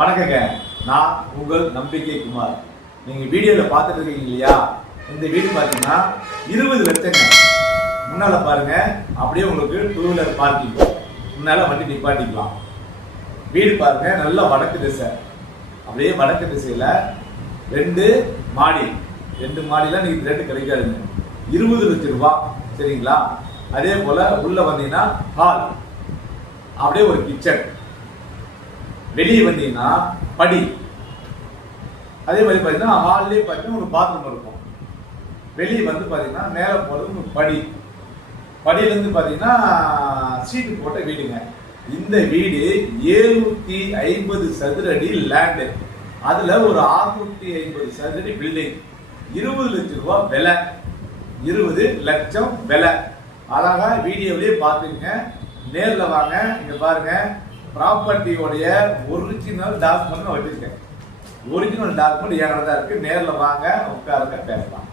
வணக்கங்க. நான் உங்கள் நம்பிக்கை குமார். நீங்க வீடியோல பார்த்துட்டு இருக்கீங்க இல்லையா? இந்த வீடு பாத்தீங்கன்னா 20 லட்சங்க. முன்னால பாருங்க, அப்படியே உங்களுக்கு 2 வீலர் பார்க்கிங், முன்னால வண்டி நிப்பாட்டிக்கலாம். வீடு பாருங்க, நல்ல வடக்கு திசை. அப்படியே வடக்கு திசையில 2 மாடி. 2 மாடிலாம் நீங்க ரெண்டு கிடைக்காதுங்க. 20 லட்சம் ரூபாய். சரிங்களா? அதே போல உள்ள வந்தீங்கன்னா ஹால், அப்படியே ஒரு கிச்சன், வெளியே வந்தீங்கன்னா படி, அதே மாதிரி பார்த்தீங்கன்னா ஹால்லேயே பார்த்தீங்கன்னா ஒரு பாத்ரூம் இருக்கும். வெளியே வந்து பார்த்தீங்கன்னா மேலே போகிறது ஒரு படி, படியிலேருந்து பார்த்தீங்கன்னா சீட்டு போட்ட வீடுங்க. இந்த வீடு 750 சதுர அடி லேண்டு, அதில் ஒரு 650 சதுர அடி பில்டிங். 20 லட்சம் ரூபாய் விலை. 20 லட்சம் விலை. அழகா வீடியோவிலேயே பார்த்துங்க. நேரில் வாங்க. இங்க பாருங்க, ப்ராப்பர்ட்டியோடைய ஒரிஜினல் டாக்குமெண்ட் வச்சிருக்கேன். ஒரிஜினல் டாக்குமெண்ட் என்கிட்ட தான் இருக்கு. நேரில் வாங்க, உட்காருங்க, பேசலாம்.